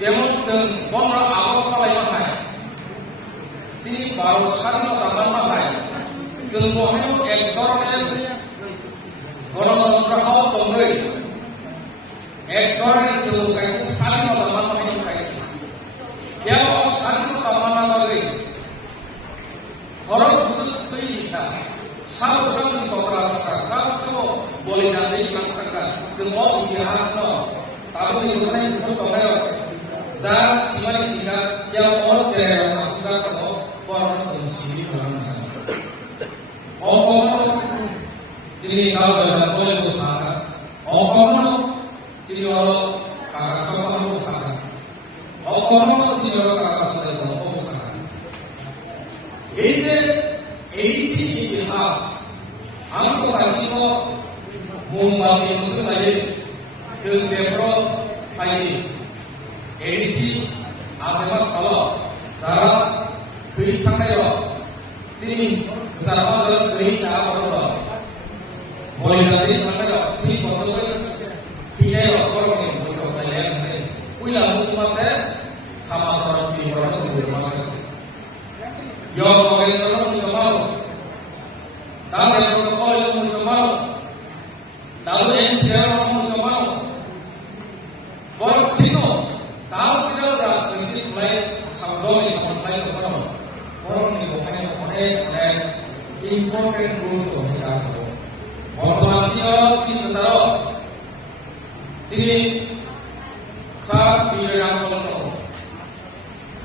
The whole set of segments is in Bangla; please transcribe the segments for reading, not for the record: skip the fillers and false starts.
যেমন जों 15 আগস্ট खालामनाय जि भारत স্বাধীনতা मोननाय जों बहाय एक धरনের गणतंत्र दंलै एक धरনের जों कायसे স্বাধীনতা मोननाय कायसे बेयाव স্বাধীনতা मोननानै भारत सुसैया सावसावनि गथ'फ्रा सावसाव बलिदानै लांखांगा जों इतिहासाव ताबुनि नुनाय दंनायाव जा सिमानि सिगा बेयाव जेराव आसुगा दङ भारत जों सिबि खालामनो हागोन दिनै गाव जाबोले मोसागा अकमनो दिनै काका मोसागा अकमनो दिनै काका सदै दङ मोसागा এই যে एडिसि इतिहास आंखौ दासिमाव मुंबांनि मोसानाय जों बेफोराव फायो एडिसि आजोमा सल जारा गैयै थांनायाव जोंनि जाबाजों गैयै जाबाफोराव बलिदानै थांनायाव थि गथ'फोर थैनायाव बर'नि गथ' गायनाया थांनाय फैला मुंबासे समाजाव बिहरनो जोबोर माखासे Yo gobernador muy malo, dale protocolo muy malo, dale encierro muy malo. Por sino, tal que el rastreo fue sabroso y sonriente por lo. Por lo que cogemos es important punto de saco. Automación sin pasado, sin sac y llegando con todo.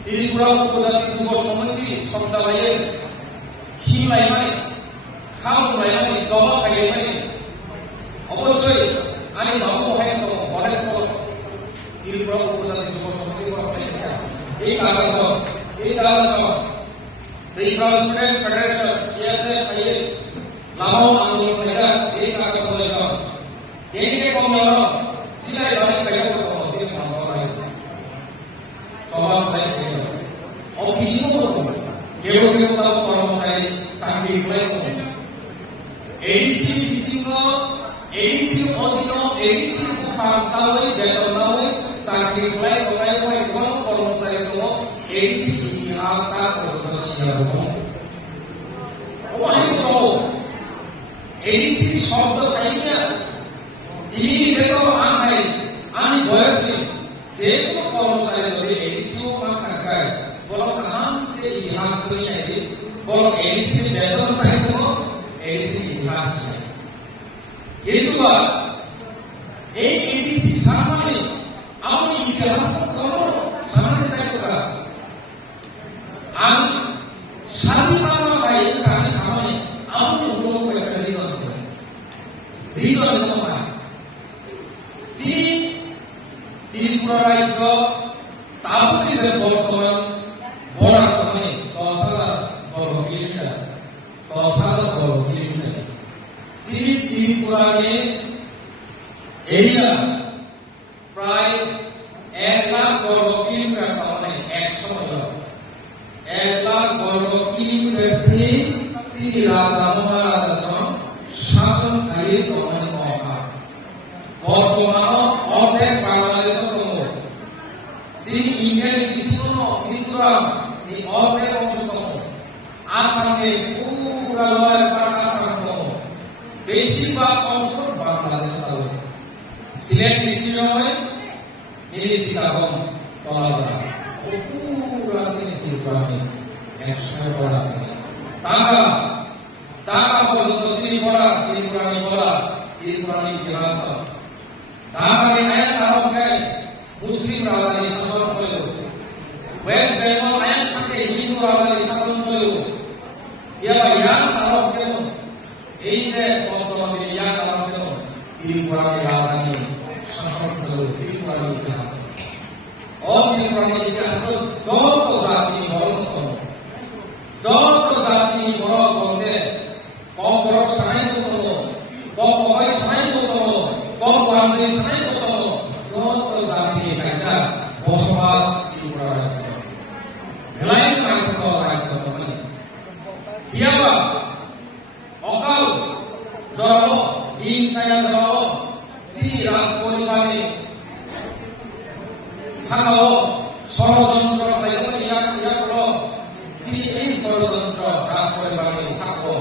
Irikurang Upodati Jubo Somenti Somtalaye Himlaimani Kamlaimani Joba Kaimani অবশ্যই আমি নবম হেন Baneswar irikurang Upodati Jubo Somenti Somtalaye এই কাগজ irikurang Student Federation ISA আইয়ে লামাও আন্দোলন নেতা এই কাগজ হয়েছে এইকে কমিয়ন সিলাই বাড়ি কাইয়া করতে হচ্ছে মানব রাইছে সবার তাই কিছু কেউ কেউ তার কর্মচারী চাকরি করে এডিসি এডিসি অধীন এডিসি পাঁচটাই বেতন না হয়ে চাকরি করে কোথায় কোথায় কোন কর্মচারী দল এডিসি ইতিহাস এডিসি শব্দ সাহিত্য তিনি বেতন আনাই আমি বয়সে যে কোনো কর্মচারী যদি এডিসিও না থাকায় বলক আহামকে ইতিহাস হয়ে যায় বলক এডিসি বেতন সাহিত্য এডিসি ইতিহাস কিন্তু এই এডিসি সামনে আমি ইতিহাস সামনে চাইতে আমি স্বাধীনতা ভাই কারণে সামনে আমি উপলব্ধ একটা রিজন নয় যে ত্রিপুরা রাজ্য তারপরে যে বর্তমান বরাকমে 10,000 বর্গ কিলোমিটার 10,000 বর্গ কিলোমিটার শ্রী ত্রিপুরাকে এরিয়া প্রায় 1 লাখ বর্গ কিলোমিটার মানে 1 লাখ বর্গ কিলোমিটার থেকে শ্রী রাজা মহারাজা শাসনকারী মানে মহা বর্তমান অর্ধেক বাংলাদেশ যিনি ইংরেজি বিশিষ্ট মিজোরাম এই অর্ধেক অংশতম আসামে পুরা লয় পাট আসামতম বেশিরভাগ অংশ বাংলাদেশ সিলেট মিজোরামে নিরিচিকাগম বলা যায় পুরা ত্রিপুরাকে একসাথে করা টাকা পর্যন্ত ত্রিপুরা ত্রিপুরানি ইতিহাস ঢাকায় আইন আরম্ভে মুসলিম রাজধানী শাসন ছিল ওয়েস্ট বেঙ্গল আইন থেকে হিন্দু রাজধানী শাসন ছিল ইয়ান আরম্ভে এই যে বর্তমানে ইয়ান আরম্ভে ত্রিপুরানি রাজধানী শাসন ছিল ত্রিপুরানি ইতিহাস ত্রিপুরানি ইতিহাস যত জাতি বড় বলতে কম বড় সাহিত্য কম বড় সাহিত্য কম বাঙালি সাহিত্য যত জাতি কাইসা বসবাস ত্রিপুরা রাজ্য মেলাই রাজ্য মানে বিয়াবা অকাল জন্ম হিংসায় জন্ম শ্রী রাজ পরিবারে সাঙ্গাও ষড়যন্ত্র তাইতো ইয়াকলো এই ষড়যন্ত্র কাজ করে বাড়ি সাক্ষ্য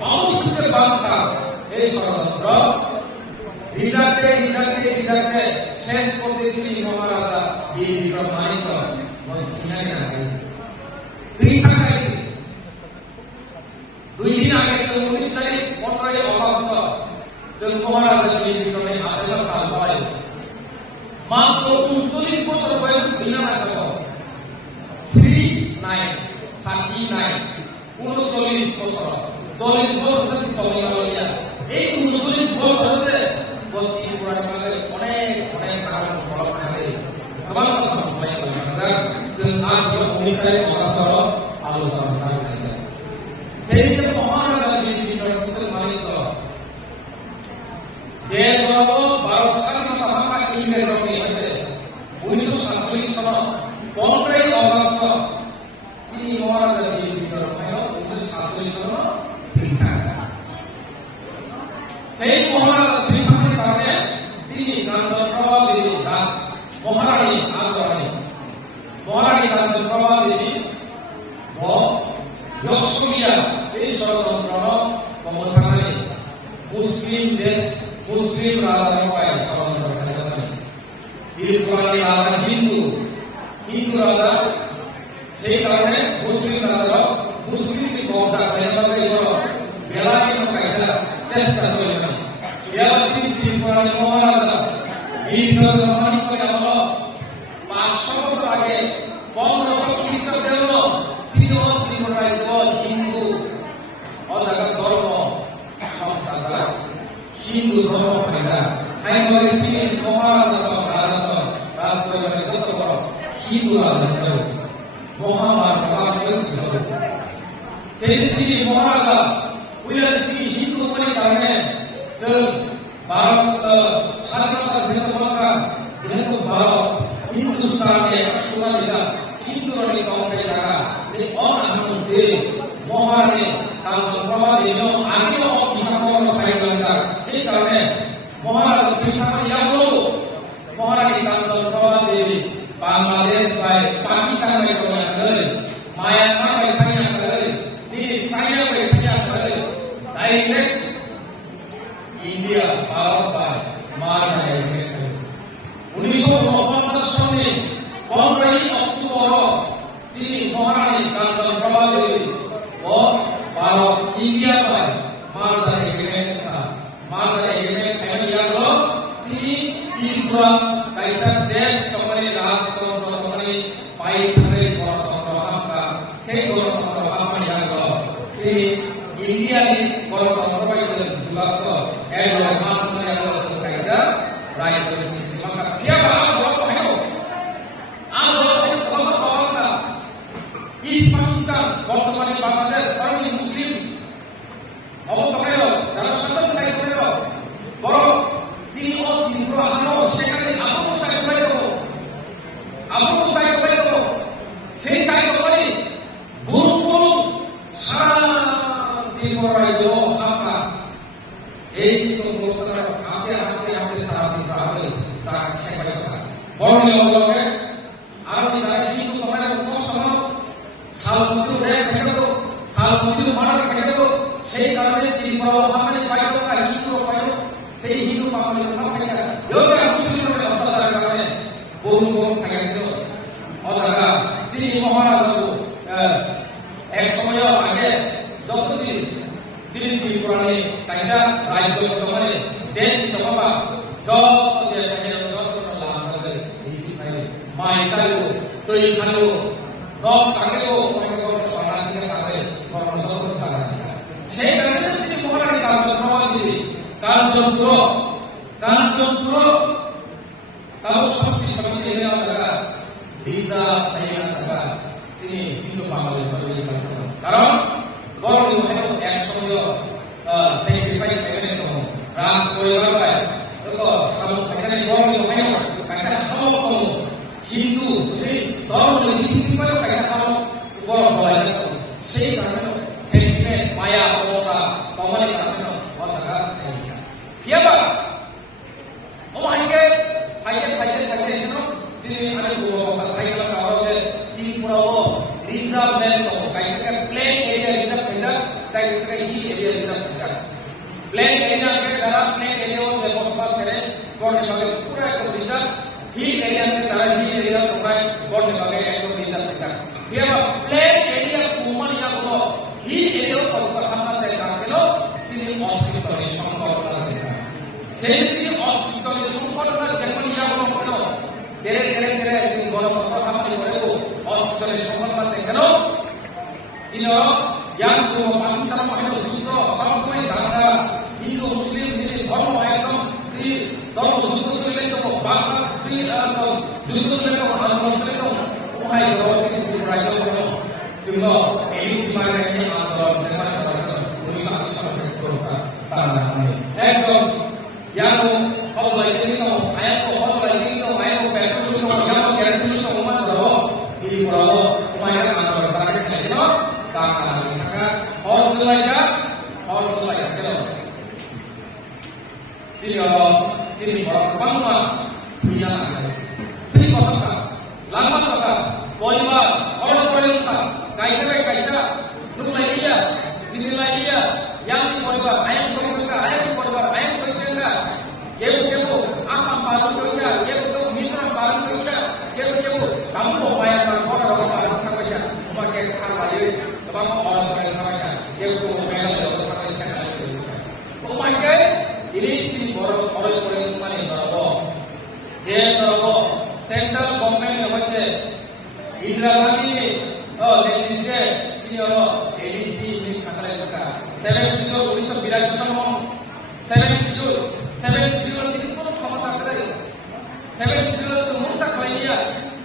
মানুষকে বাংলা এই ষড়যন্ত্র রিজার্ভে শেষ করতেছি মহারাজা বীর বিক্রম মানিক চিনাই না গেছে দুই দিন আগে 19 তারিখ 15 অগস্ট মহারাজা বীর বিক্রমে 18 সাল বয়স মাত্র 39 বছর বয়স ছিল না তখন 39 বছর 40 বছর তমিলিয়া এই 39 বছর হচ্ছে বত্তি পুরাণ মাঝে অনেক কারণ ফল থাকে আবার সময় লাগে जों আজ 19 তারিখ অগস্ট আলোচনা করতে চাই সেই যে মহারাজা বীর বিক্রম মানিক যে গর্ব ভারত স্বাধীনতা ভাষা ইংরেজ অভিযানে 1947 সাল 15 অগস্ট শ্রী মহারাজা বীর বিক্রম 1947 সাল ঠিকঠাক সেই মহারাজা ঠিকঠাকের কারণে শ্রী কাঞ্চনপ্রভা দেবী দাস মহারানী কাঞ্চনপ্রভা দেবী ও যশোরিয়া এই ষড়যন্ত্র ক্ষমতায় মুসলিম রাজা পায় ষড়যন্ত্র খেলাতে বীরপুরাণী রাজা হিন্দু রাজা সেই কারণে মুসলিম রাজা মুসলিমকে কবজা খেলাতে বেলাকে কাইসা চেষ্টা করে বেলাসি বীরপুরাণী মহারাজা বীর মানিক করে হলো 500 বছর আগে 1500 খ্রিস্টাব্দের ছিল ত্রিপুরায় হিন্দু অজাগা ধর্ম সংস্থাতা হিন্দু ধর্ম ফায়দা হাইমারে ছিলেন মহারাজা সব রাজা সব রাজপরিবারের যত বড় হিন্দু রাজা মহামার ছিল সেই যে ছিলেন মহারাজা উইলার ছিলেন হিন্দু বলে কারণে ভারত স্বাধীনতা যেহেতু ভারত হিন্দুস্তানে সোনালিদা হিন্দু রানী কমে যারা এই অনাহতে মহারানী কাঞ্চনপ্রভা দেবী আগেও বিশাল সাইকেলটা সেই কারণে মহারাজা ঠিকঠাক ইয়াগো মহারানী কাঞ্চনপ্রভা দেবী বাংলাদেশ বাই পাকিস্তান বাই করে মায়ানমার বাই থাইয়া করে চাইনা বাই থাইয়া করে ডাইরেক্ট ইন্ডিয়া ভারত বাই মার যায় 1949 সালে 15 অক্টোবর তিনি মহারানী কাঞ্চনপ্রভা দেবী ও ভারত ইন্ডিয়া বাই মার যায় श्री त्रिपुरा कैसा देश कमरे राजतंत्र कमरे पाई थरे गणतंत्र हमका से गणतंत्र हमने यागो श्री इंडिया की गणतंत्र कैसा जुगाक एडो मास में यागो कैसा राइट से हमका क्या बात है आज हम सोचता इस पाकिस्तान वर्तमान बांग्लादेश सर्व मुस्लिम अब कमेरो जरा शासन kai kero boro CEO Tripura hano সেখানে আবু চাই কইলো সেই চাই করি বুরু সারা ত্রিপুরা রাজ্য হাকা এই তো বলছার হাতে সারা ত্রিপুরা হবে সারা শেখাই বরণীয় লোকে আর ওই যায় কিন্তু তোমার কষ্ট সালমতি ব্রেক থেকে তো সালমতি মারার থেকে তো সেই কারণে ত্রিপুরা হামনে পাইতো না হিন্দু পাইতো সেই হিন্দু পাবলিক না পাইতা যোগা মুসলিমদের অত্যাচার কারণে বহু পাইতো অজাগা শ্রী মহারাজ এক সময় আগে যত শ্রী ত্রিপুরানে কাইসা রাজ্য সমানে দেশ সভা যত যে যত লাভ থাকে এই সিপাই মাইসালো তৈ খালো নব কাকেও পাইতো সমাজকে কারে কর্মযত থাকে সেই কারণে শ্রী মহারানী কাঞ্চনপ্রভা দেবী কাঞ্চনপুর তাও সংস্কৃতি সমিতি এনে জায়গা ভিসা তাইয়া জায়গা তিনি হিন্দু বাঙালি বলে কারণ বড় হয় এক সময় স্যাক্রিফাইস করে তো রাজ পরিবার পায় তো সব এখানে বড় হয় কাইসা খাও কম হিন্দু ধর্ম নিশ্চিত করে কাইসা খাও বড় বলা যায় সেই কারণে সেন্টিমেন্ট মায়া মমতা কমলে কারণে অজাগা সেইটা Iya Pak, mau hanya, no, sini ada dua গণতন্ত্র খামারি করেও অস্ট্রেলিয়ার সফল পাচ্ছে কেন ছিল yang Pakistan মহিলা যুদ্ধ সবসময় দাঙ্গা হিন্দু মুসলিম ধর্ম একদম ধর্ম যুদ্ধ চলে তো ভাষা যুদ্ধ চলে তো আন্দোলন চলে তো ওহাই রাজ্য ছিল এই সীমারেখায় আন্দোলন যেখানে 1980 একদম yang kalau lagi itu ayat kalau lagi itu ayat petrol itu yang kerosene itu mana jauh di pulau lumayan antar target itu karena mereka harus lagi kalau sini bangma sini ada sini kota lama kota poribar orang perintah kaisa rumah dia sini lagi dia yang di poribar ayat poribar ayat কেউ আসাম পালন করিয়া কেউ মিজোরাম পালন করিয়া কেউ কামরূপ পায়া বড় পালন করিয়া তোমাকে খাওয়াইয়ে তোমাকে পালন করে খাওয়াইয়া কেউ মেলা খাওয়াইছে তোমাকে ini si বড় খরচ করে মানে ধরব যে ধরব সেন্ট্রাল গভর্নমেন্ট হচ্ছে ইন্দিরা গান্ধী নেতৃত্বে সিনিয়র এডিসি সরকারের সরকার 1982 সাল 70 কোনো ক্ষমতা করে 70 মুসা খাইয়া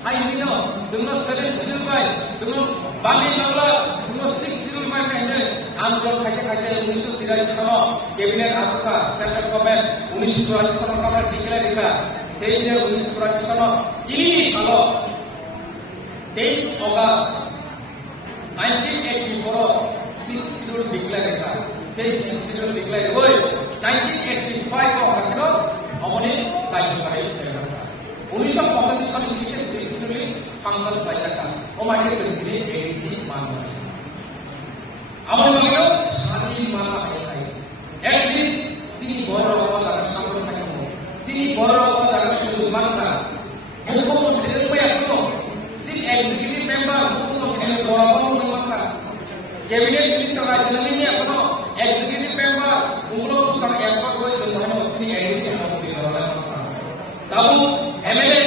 হাই মিনো जोंनो 70 বাই जोंनो বাংলা বাংলা जोंनो 60 বাই কাইনে আন্দোলন খাইতে 1983 সাল ক্যাবিনেট আজকা সেন্ট্রাল গভর্নমেন্ট 1984 সাল গভর্নমেন্ট ডিক্লেয়ার দিলা সেই যে 1984 সাল ইনি সাল 23 অগাস্ট 1984 60 ডিক্লেয়ার দিলা সেই 60 ডিক্লেয়ার হই 1985 হল অমনি কার্যকরী 1985 সালে থেকে 60 ফাংশন পাইতা ওমাইকে जोंनि এডিসি মানব আমার মনে স্বাধীন মানা পাইছে এট লিস্ট সিনি বড় জায়গা শাসন থাকবো সিনি বড় জায়গা শুধু মানতা মুখ্যমন্ত্রীর উপায় কোনো সিনি এক্সিকিউটিভ মেম্বার মুখ্যমন্ত্রীর বড় মানতা ক্যাবিনেট মিনিস্টার রাজধানী কোনো এক্সিকিউটিভ মেম্বার উগুলো সব এক্সপার্ট হয়েছে মনে হচ্ছে এডিসি মন্ত্রী তাও এমএলএ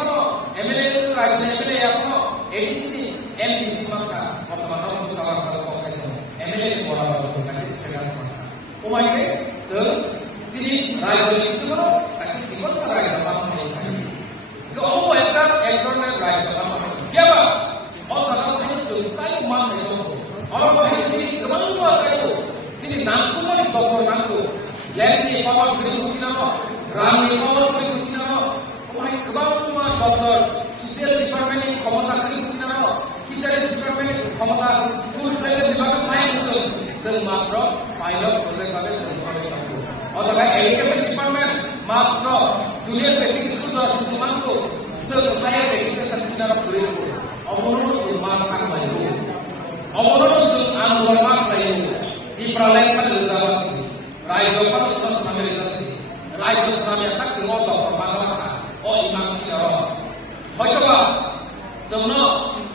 কোনো এমএলএ রাজধানী এমএলএ কোনো এডিসি এমপিসি মানতা বর্তমান সভা পৌঁছায় এমএলএ বড় কাছে স্টেটাস মানতা ওমাইকে जों सिनि रायजोनि सिङाव कासे सिङाव रायजो खालामनाय जायो गोबां एकधरনের रायजो खालामनाय गैयाबा अजागाव जों काय माननाय दङ अरबाय सिनि गोबां बाथ्राखौ सिनि नांगौमानि दखल नांगौ लेन्डनि पावार गैयै उथिनांगौ रांनि पावार गैयै उथिनांगौ ओमफ्राय गोबां डक्टर ससियेल डिपार्टमेन्टनि क्षमता गैयै उथिनांगौ फिसारिज डिपार्टमेन्टनि क्षमता फुड ट्रेड डिपार्टमेन्ट नायनो जों मात्र पाइलट प्रजेक्ट भाबे जों खालामनांगौ अजागा एजुकेशन डिपार्टमेन्ट मात्र जूनियर बेसिक स्कुल सिस्टेमखौ जों हायर एजुकेशन टिचार फोरोंगौ अमरनो जों मा सानबायो अमरनो जों आन्दोलन मा जायो दिप्रालाय pada जाबासि रायजोफोर जों सामेलासि रायजो सामिया साक्सि मदद मागालाखा अ इमाम सिनार हयतोबा जोंनो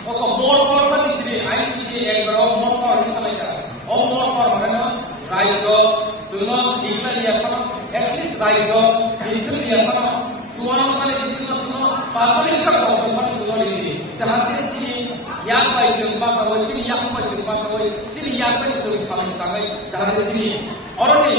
अक मरपर फाटिसिरि आइननि एकबाराव मरपर सालायजा अ मरपर माने रायजो जोंनो इटालियाफोर एटलिस्ट रायजो बिसोरनियाफोर सुवानखालि बिसोरनो जोंनो पाजलिसा गथ'फोर जोंनि जाहाथे सिनि याक बाय जों बासावै सिनि याक बाय जों बासावै सिनि याक बाय जों सालायनो थाखाय जाहाथे सिनि अरनि